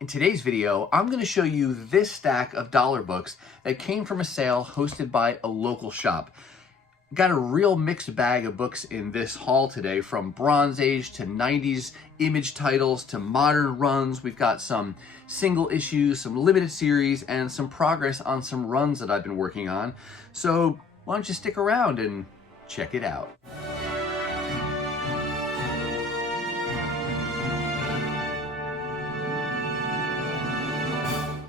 In today's video, I'm going to show you this stack of dollar books that came from a sale hosted by a local shop. Got a real mixed bag of books in this haul today, from Bronze Age to 90s image titles to modern runs. We've got some single issues, some limited series, and some progress on some runs that I've been working on. So why don't you stick around and check it out.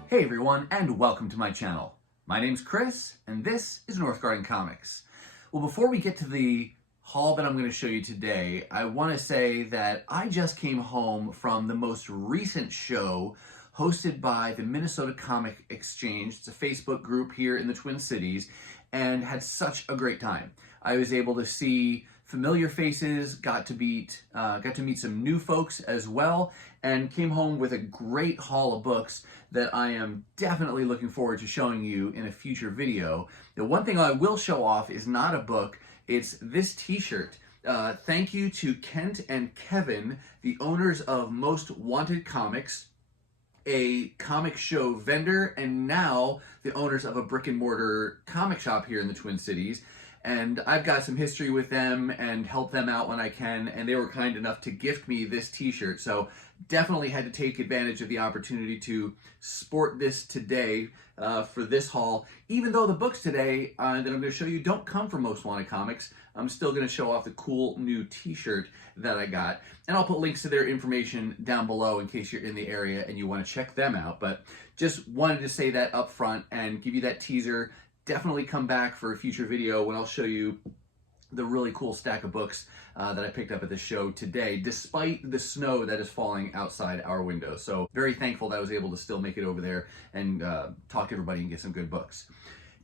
Hey everyone, and welcome to my channel. My name's Chris, and this is Northgarden Comics. Well, before we get to the haul that I'm going to show you today, I want to say that I just came home from the most recent show hosted by the Minnesota Comic Exchange. It's a Facebook group here in the Twin Cities, and had such a great time. I was able to see familiar faces, got to meet some new folks as well, and came home with a great haul of books that I am definitely looking forward to showing you in a future video. The one thing I will show off is not a book, it's this t-shirt. Thank you to Kent and Kevin, the owners of Most Wanted Comics, a comic show vendor, and now the owners of a brick and mortar comic shop here in the Twin Cities. And I've got some history with them and help them out when I can, and they were kind enough to gift me this t-shirt. So definitely had to take advantage of the opportunity to sport this today for this haul. Even though the books today that I'm going to show you don't come from Most Wanted Comics, I'm still going to show off the cool new t-shirt that I got. And I'll put links to their information down below in case you're in the area and you want to check them out. But just wanted to say that up front and give you that teaser. Definitely come back for a future video when I'll show you the really cool stack of books that I picked up at the show today, despite the snow that is falling outside our window. So very thankful that I was able to still make it over there and talk to everybody and get some good books.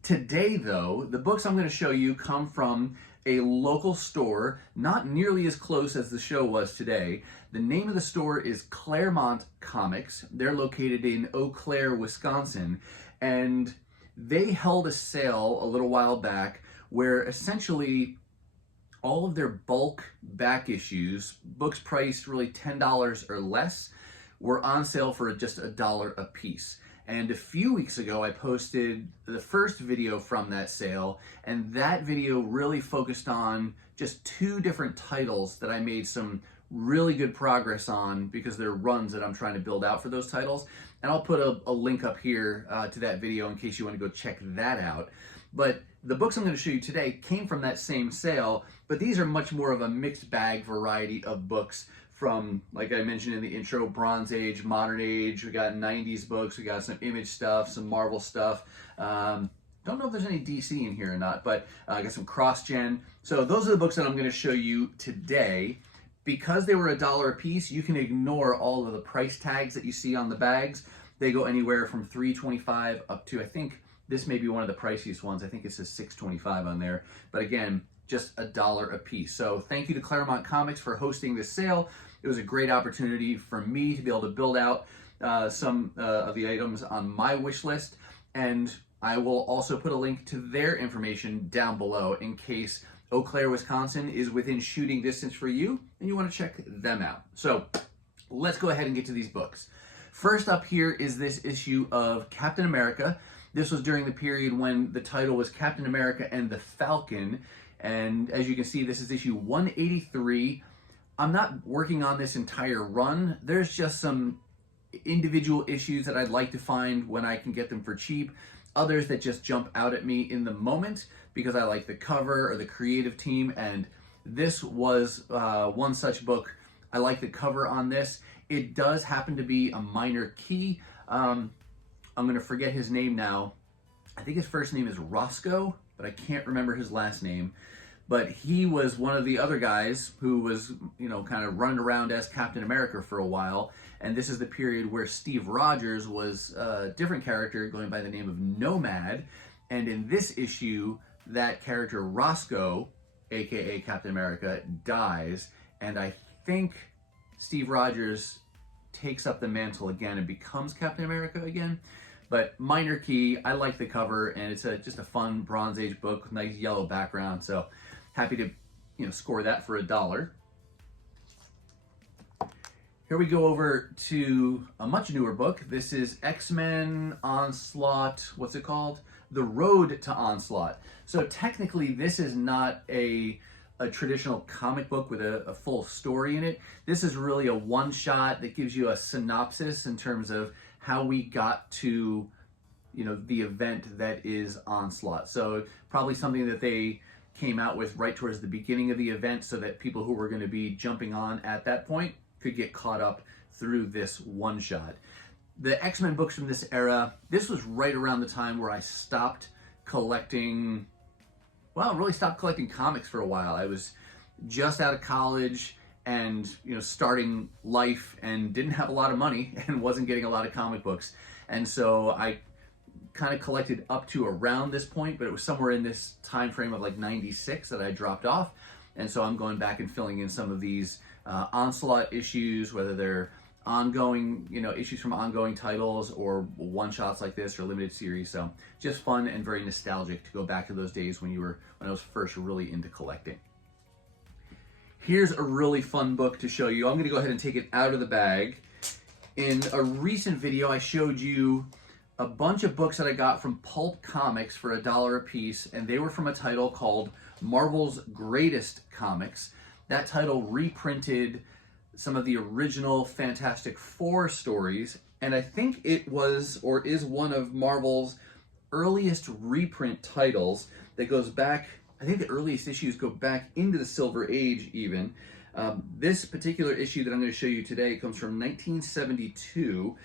Today, though, the books I'm going to show you come from a local store, not nearly as close as the show was today. The name of the store is Clairemont Comics. They're located in Eau Claire, Wisconsin, and they held a sale a little while back where essentially all of their bulk back issues, books priced really $10 or less, were on sale for just $1 a piece. And a few weeks ago, I posted the first video from that sale, and that video really focused on just two different titles that I made some really good progress on because they're runs that I'm trying to build out for those titles. And I'll put a link up here to that video in case you want to go check that out. But the books I'm going to show you today came from that same sale, but these are much more of a mixed bag variety of books from, like I mentioned in the intro, Bronze Age, Modern Age. We got 90s books, we got some Image stuff, some Marvel stuff. Don't know if there's any DC in here or not, but I got some cross-gen. So those are the books that I'm going to show you today. Because they were $1 a piece, you can ignore all of the price tags that you see on the bags. They go anywhere from $3.25 up to, I think this may be one of the priciest ones. I think it says $6.25 on there. But again, just $1 a piece. So thank you to Clairemont Comics for hosting this sale. It was a great opportunity for me to be able to build out some of the items on my wish list. And I will also put a link to their information down below in case Eau Claire, Wisconsin is within shooting distance for you and you want to check them out. So let's go ahead and get to these books. First up here is this issue of Captain America. This was during the period when the title was Captain America and the Falcon. And as you can see, this is issue 183. I'm not working on this entire run. There's just some individual issues that I'd like to find when I can get them for cheap. Others that just jump out at me in the moment because I like the cover or the creative team, and this was one such book. I like the cover on this. It does happen to be a minor key. I'm going to forget his name now. I think his first name is Roscoe, but I can't remember his last name. But he was one of the other guys who was, you know, kind of running around as Captain America for a while. And this is the period where Steve Rogers was a different character going by the name of Nomad. And in this issue, that character Roscoe, aka Captain America, dies. And I think Steve Rogers takes up the mantle again and becomes Captain America again. But minor key, I like the cover, and it's just a fun Bronze Age book with nice yellow background. So happy to score that for $1. Here we go over to a much newer book. This is X-Men Onslaught, what's it called? The Road to Onslaught. So technically this is not a traditional comic book with a full story in it. This is really a one-shot that gives you a synopsis in terms of how we got to, the event that is Onslaught. So probably something that they came out with right towards the beginning of the event so that people who were going to be jumping on at that point could get caught up through this one shot. The X-Men books from this era, this was right around the time where I stopped collecting, really stopped collecting comics for a while. I was just out of college and, starting life and didn't have a lot of money and wasn't getting a lot of comic books. And so I kind of collected up to around this point, but it was somewhere in this time frame of like 96 that I dropped off. And so I'm going back and filling in some of these Onslaught issues, whether they're ongoing, issues from ongoing titles or one-shots like this or limited series. So just fun and very nostalgic to go back to those days when I was first really into collecting. Here's a really fun book to show you. I'm going to go ahead and take it out of the bag. In a recent video, I showed you a bunch of books that I got from Pulp Comics for $1 a piece, and they were from a title called Marvel's Greatest Comics. That title reprinted some of the original Fantastic Four stories, and I think it was or is one of Marvel's earliest reprint titles that goes back, I think the earliest issues go back into the Silver Age even. This particular issue that I'm going to show you today comes from 1972,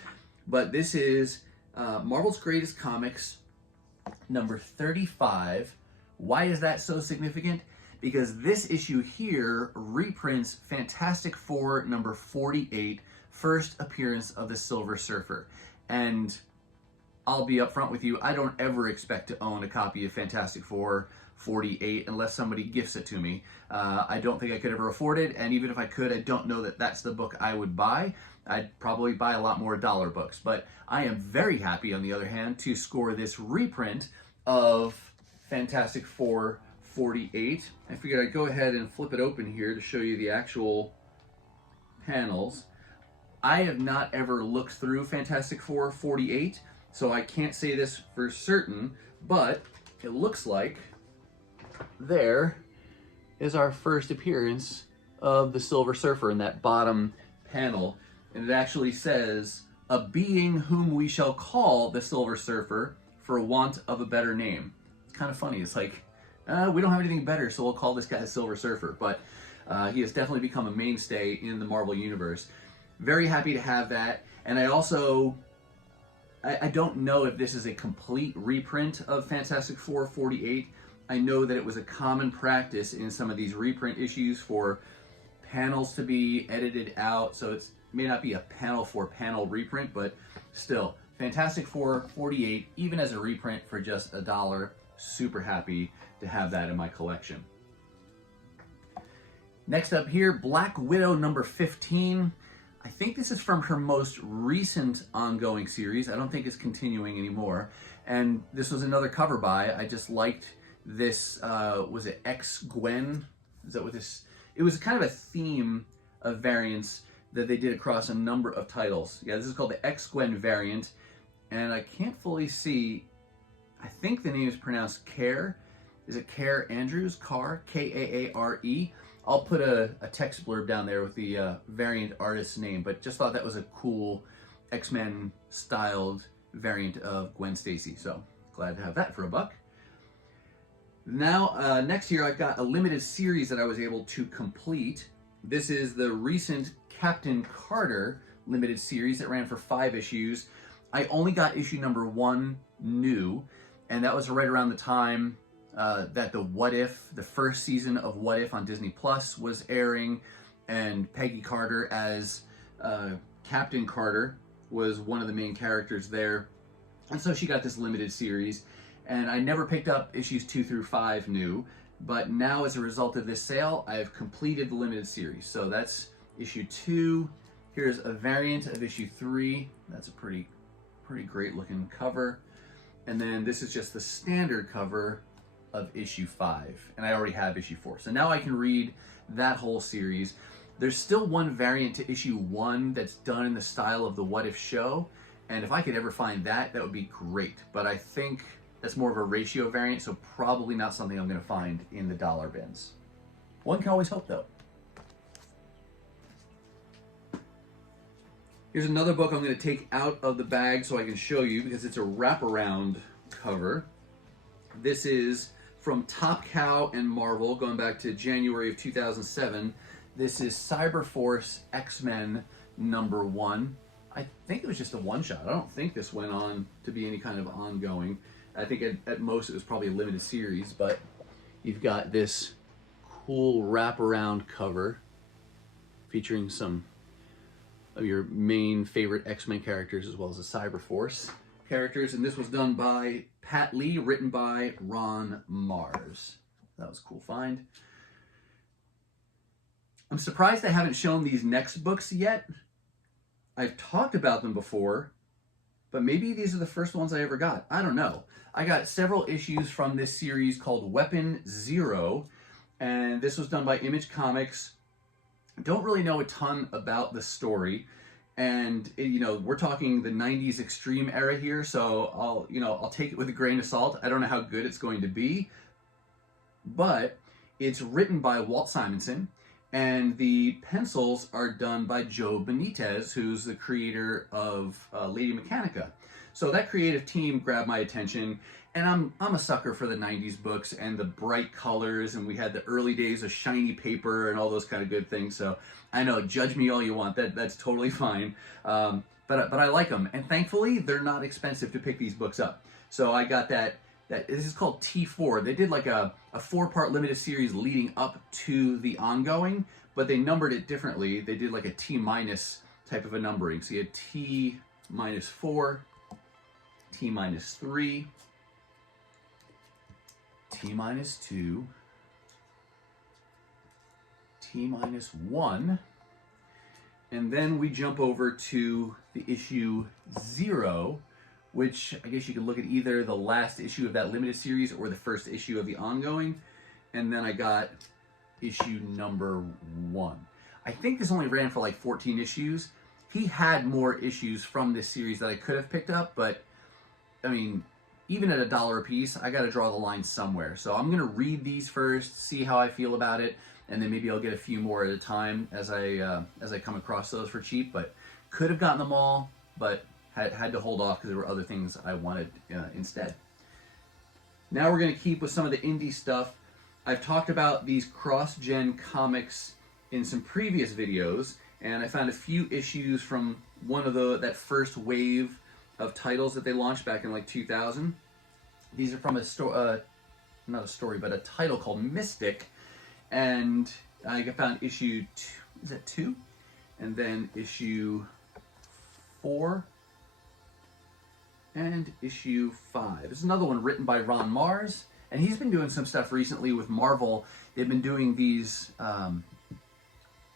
but this is Marvel's Greatest Comics, number 35. Why is that so significant? Because this issue here reprints Fantastic Four number 48, first appearance of the Silver Surfer. And I'll be upfront with you, I don't ever expect to own a copy of Fantastic Four 48 unless somebody gifts it to me. I don't think I could ever afford it, and even if I could, I don't know that that's the book I would buy. I'd probably buy a lot more dollar books, but I am very happy, on the other hand, to score this reprint of Fantastic Four 48. I figured I'd go ahead and flip it open here to show you the actual panels. I have not ever looked through Fantastic Four 48, so I can't say this for certain, but it looks like there is our first appearance of the Silver Surfer in that bottom panel. And it actually says, "A being whom we shall call the Silver Surfer for want of a better name." It's kind of funny. It's like, we don't have anything better, so we'll call this guy the Silver Surfer. But he has definitely become a mainstay in the Marvel Universe. Very happy to have that. And I also, I don't know if this is a complete reprint of Fantastic Four 48. I know that it was a common practice in some of these reprint issues for panels to be edited out, so it may not be a panel for panel reprint, but still, Fantastic Four 48, even as a reprint for just $1, super happy to have that in my collection. Next up here, Black Widow number 15. I think this is from her most recent ongoing series. I don't think it's continuing anymore. And this was another cover by. I just liked this, was it X-Gwen? Is that what this, it was kind of a theme of variants that they did across a number of titles. Yeah, this is called the X-Gwen variant, and I can't fully see, I think the name is pronounced Care. Is it Care Andrews? Carr? K-A-A-R-E. I'll put a text blurb down there with the variant artist's name, but just thought that was a cool X-Men styled variant of Gwen Stacy, so glad to have that for $1. Now, next here I've got a limited series that I was able to complete. This is the recent Captain Carter limited series that ran for 5 issues. I only got issue number 1 new, and that was right around the time that the first season of What If on Disney Plus was airing, and Peggy Carter as Captain Carter was one of the main characters there. And so she got this limited series, and I never picked up issues 2 through 5 new, but now as a result of this sale, I have completed the limited series. So that's issue 2. Here's a variant of issue 3. That's a pretty great looking cover. And then this is just the standard cover of issue 5. And I already have issue 4. So now I can read that whole series. There's still one variant to issue 1 that's done in the style of the What If show, and if I could ever find that, that would be great. But I think that's more of a ratio variant, so probably not something I'm going to find in the dollar bins. One can always hope, though. Here's another book I'm going to take out of the bag so I can show you, because it's a wraparound cover. This is from Top Cow and Marvel, going back to January of 2007. This is Cyberforce X-Men #1. I think it was just a one-shot. I don't think this went on to be any kind of ongoing. I think at most it was probably a limited series, but you've got this cool wraparound cover featuring some of your main favorite X-Men characters as well as the Cyberforce characters. And this was done by Pat Lee, written by Ron Mars. That was a cool find. I'm surprised I haven't shown these next books yet. I've talked about them before, but maybe these are the first ones I ever got. I don't know. I got several issues from this series called Weapon Zero, and this was done by Image Comics. Don't really know a ton about the story, and we're talking the 90s extreme era here, so I'll take it with a grain of salt. I don't know how good it's going to be, but it's written by Walt Simonson, and the pencils are done by Joe Benitez, who's the creator of Lady Mechanica. So that creative team grabbed my attention, and I'm a sucker for the 90s books and the bright colors, and we had the early days of shiny paper and all those kind of good things. So I know, judge me all you want, that's totally fine. But I like them, and thankfully they're not expensive to pick these books up. So I got that this is called T4. They did like a 4-part limited series leading up to the ongoing, but they numbered it differently. They did like a T- type of a numbering. So you had T-4, T-3, T-2, T-1, and then we jump over to the issue 0, which I guess you could look at either the last issue of that limited series or the first issue of the ongoing. And then I got issue #1. I think this only ran for like 14 issues. He had more issues from this series that I could have picked up, but I mean, even at $1 a piece, I got to draw the line somewhere. So I'm going to read these first, see how I feel about it, and then maybe I'll get a few more at a time as I come across those for cheap. But could have gotten them all, but had to hold off because there were other things I wanted instead. Now we're going to keep with some of the indie stuff. I've talked about these cross-gen comics in some previous videos, and I found a few issues from one of that first wave of titles that they launched back in like 2000. These are from not a story, but a title called Mystic, and I found issue 2, is that 2? And then issue 4, and issue 5. This is another one written by Ron Mars, and he's been doing some stuff recently with Marvel. They've been doing these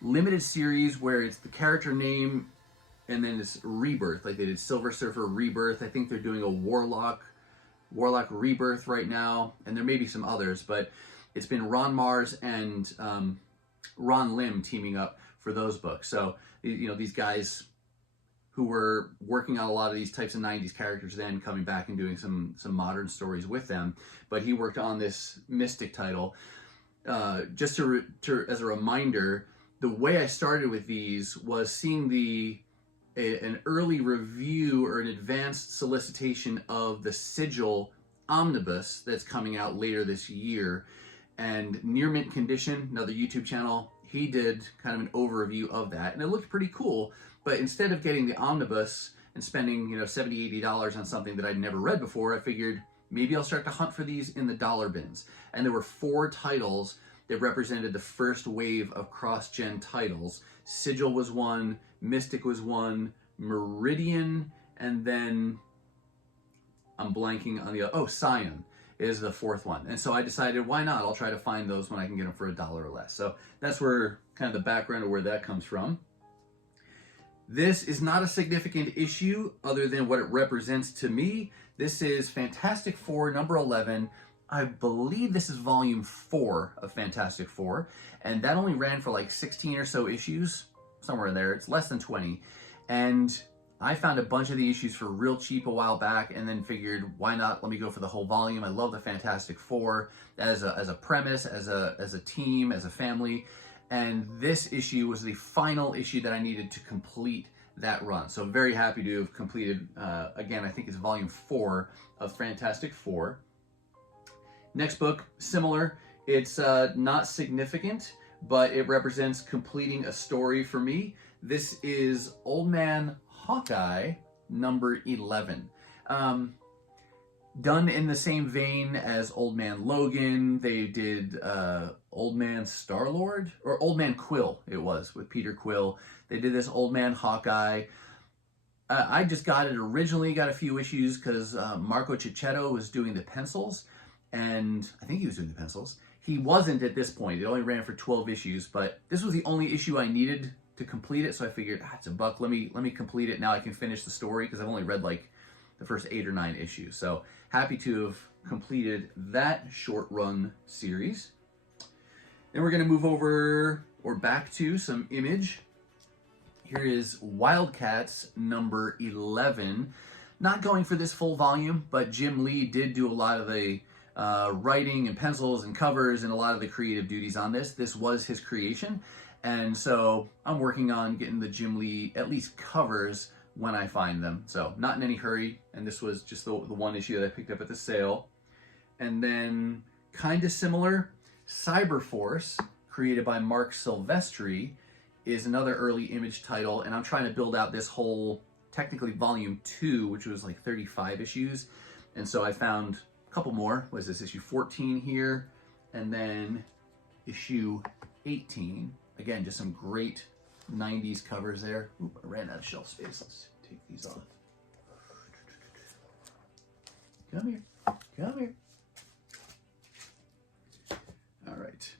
limited series where it's the character name and then it's Rebirth. Like they did Silver Surfer Rebirth. I think they're doing a Warlock Rebirth right now, and there may be some others, but it's been Ron Mars and Ron Lim teaming up for those books. So these guys who were working on a lot of these types of 90s characters then coming back and doing some modern stories with them. But he worked on this Mystic title. Just as a reminder, the way I started with these was seeing an early review or an advanced solicitation of the Sigil Omnibus that's coming out later this year. And Near Mint Condition, another YouTube channel, he did kind of an overview of that, and it looked pretty cool. But instead of getting the omnibus and spending $70, $80 on something that I'd never read before, I figured maybe I'll start to hunt for these in the dollar bins. And there were 4 titles that represented the first wave of cross-gen titles. Sigil was one, Mystic was one, Meridian, and then I'm blanking on the Scion is the 4th one. And so I decided, why not? I'll try to find those when I can get them for $1 or less. So that's where kind of the background of where that comes from. This is not a significant issue other than what it represents to me. This is Fantastic Four #11. I believe this is volume 4 of Fantastic Four, and that only ran for like 16 or so issues, somewhere in there. It's less than 20. And I found a bunch of the issues for real cheap a while back, and then figured, why not? Let me go for the whole volume. I love the Fantastic Four as a premise, as a team, as a family. And this issue was the final issue that I needed to complete that run. So very happy to have completed, again, I think it's volume 4 of Fantastic Four. Next book, similar. It's not significant, but it represents completing a story for me. This is Old Man Hawkeye, number 11. Done in the same vein as Old Man Logan. They did Old Man Star-Lord, or Old Man Quill, it was, with Peter Quill. They did this Old Man Hawkeye. I just got it originally, got a few issues, because Marco Cicchetto was doing the pencils, and I think he was doing the pencils. He wasn't at this point. It only ran for 12 issues, but this was the only issue I needed to complete it, so I figured, it's $1. Let me complete it. Now I can finish the story, because I've only read like the first 8 or 9 issues. So happy to have completed that short run series. Then we're going to move over, or back to, some Image. Here is Wildcats number 11. Not going for this full volume, but Jim Lee did do a lot of the writing and pencils and covers and a lot of the creative duties on this. This was his creation, and so I'm working on getting the Jim Lee, at least covers, when I find them. So not in any hurry, and this was just the one issue that I picked up at the sale. And then kind of similar, Cyberforce, created by Mark Silvestri, is another early Image title, and I'm trying to build out this whole, technically volume 2, which was like 35 issues. And so I found a couple more. What is this, issue 14 here, and then issue 18. Again, just some great 90s covers there. Oop, I ran out of shelf space. Let's take these off. Come here. Come here. All right.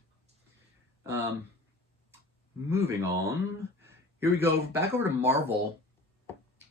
Moving on. Here we go. Back over to Marvel.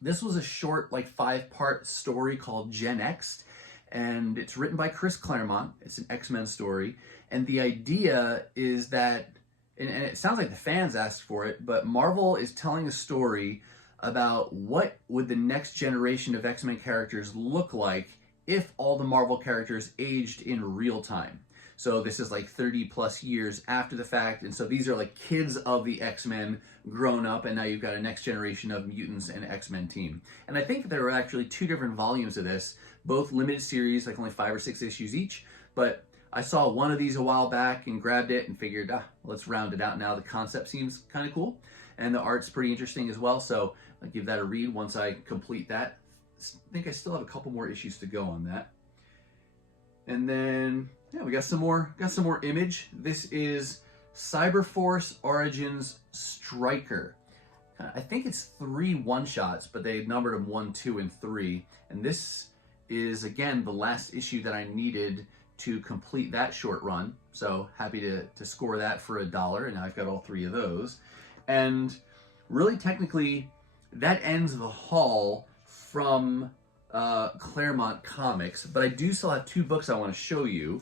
This was a short, like 5-part story called Gen X, and it's written by Chris Claremont. It's an X-Men story, and the idea is that, and it sounds like the fans asked for it, but Marvel is telling a story about what would the next generation of X-Men characters look like if all the Marvel characters aged in real time. So this is like 30 plus years after the fact, and so these are like kids of the X-Men grown up, and now you've got a next generation of mutants and X-Men team. And I think there were actually 2 different volumes of this, both limited series, like only 5 or 6 issues each, but I saw one of these a while back and grabbed it and figured, let's round it out now. The concept seems kind of cool, and the art's pretty interesting as well, so I'll give that a read once I complete that. I think I still have a couple more issues to go on that. And then, yeah, we got some more Image. This is Cyberforce Origins Striker. I think it's 3 one-shots, but they numbered them 1, 2, and 3. And this is, again, the last issue that I needed to complete that short run. So happy to score that for $1, and now I've got all 3 of those. And really, technically, that ends the haul from Clairemont Comics, but I do still have 2 books I want to show you.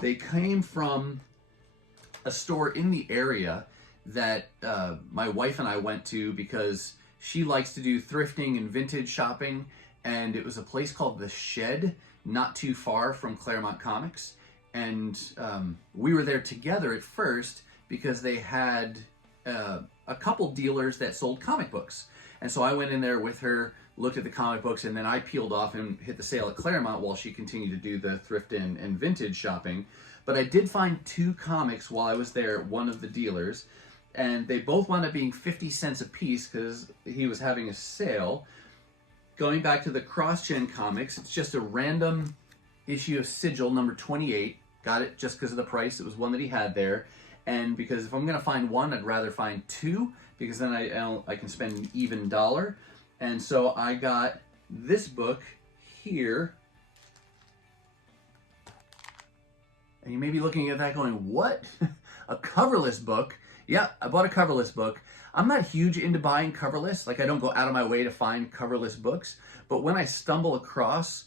They came from a store in the area that my wife and I went to because she likes to do thrifting and vintage shopping, and it was a place called The Shed, not too far from Clairemont Comics. And we were there together at first because they had a couple dealers that sold comic books. And so I went in there with her, looked at the comic books, and then I peeled off and hit the sale at Clairemont while she continued to do the thrift and vintage shopping. But I did find 2 comics while I was there at one of the dealers, and they both wound up being 50 cents a piece because he was having a sale. Going back to the Cross-Gen Comics, it's just a random issue of Sigil, number 28. Got it just because of the price. It was one that he had there. And because if I'm going to find one, I'd rather find 2, because then I can spend an even $1. And so I got this book here. And you may be looking at that going, what? A coverless book? Yeah, I bought a coverless book. I'm not huge into buying coverless. Like, I don't go out of my way to find coverless books. But when I stumble across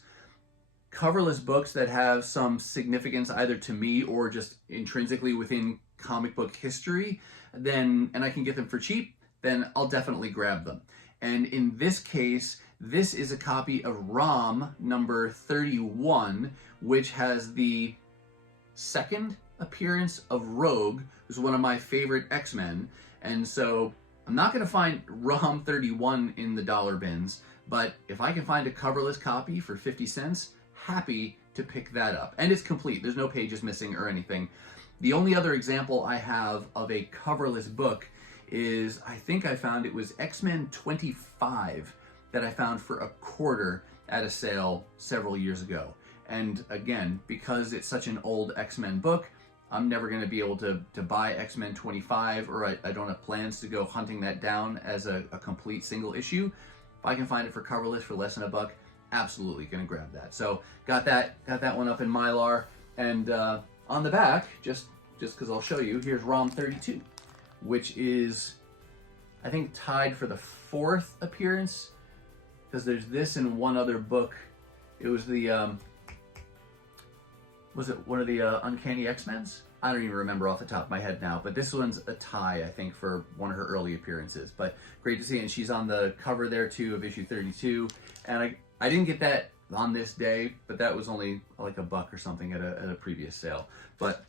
coverless books that have some significance either to me or just intrinsically within comic book history, then, and I can get them for cheap, then I'll definitely grab them. And in this case, this is a copy of ROM number 31, which has the second appearance of Rogue, who's one of my favorite X-Men. And so I'm not going to find ROM 31 in the dollar bins, but if I can find a coverless copy for 50 cents, happy to pick that up. And it's complete. There's no pages missing or anything. The only other example I have of a coverless book is, I think I found it was X-Men 25 that I found for $0.25 at a sale several years ago. And again, because it's such an old X-Men book, I'm never going to be able to buy X-Men 25, or I don't have plans to go hunting that down as a complete single issue. If I can find it for coverless for less than $1, absolutely going to grab that. So got that one up in Mylar, and on the back, just because I'll show you, here's ROM 32, which is, I think, tied for the 4th appearance, because there's this and one other book. It was the was it one of the Uncanny X-Men's? I don't even remember off the top of my head now, but this one's a tie, I think, for one of her early appearances. But great to see, and she's on the cover there too of issue 32. And I didn't get that on this day, but that was only like $1 or something at a previous sale. But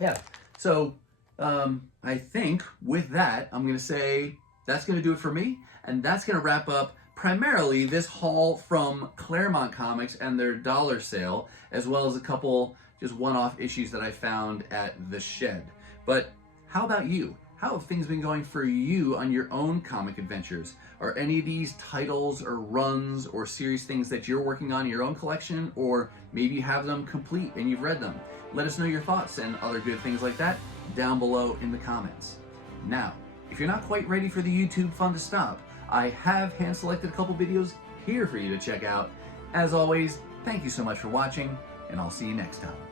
yeah, so I think with that, I'm gonna say that's gonna do it for me, and that's gonna wrap up primarily this haul from Clairemont Comics and their dollar sale, as well as a couple just one-off issues that I found at the shed. But how about you? How have things been going for you on your own comic adventures? Are any of these titles or runs or series things that you're working on in your own collection, or maybe you have them complete and you've read them? Let us know your thoughts and other good things like that down below in the comments. Now, if you're not quite ready for the YouTube fun to stop, I have hand-selected a couple videos here for you to check out. As always, thank you so much for watching, and I'll see you next time.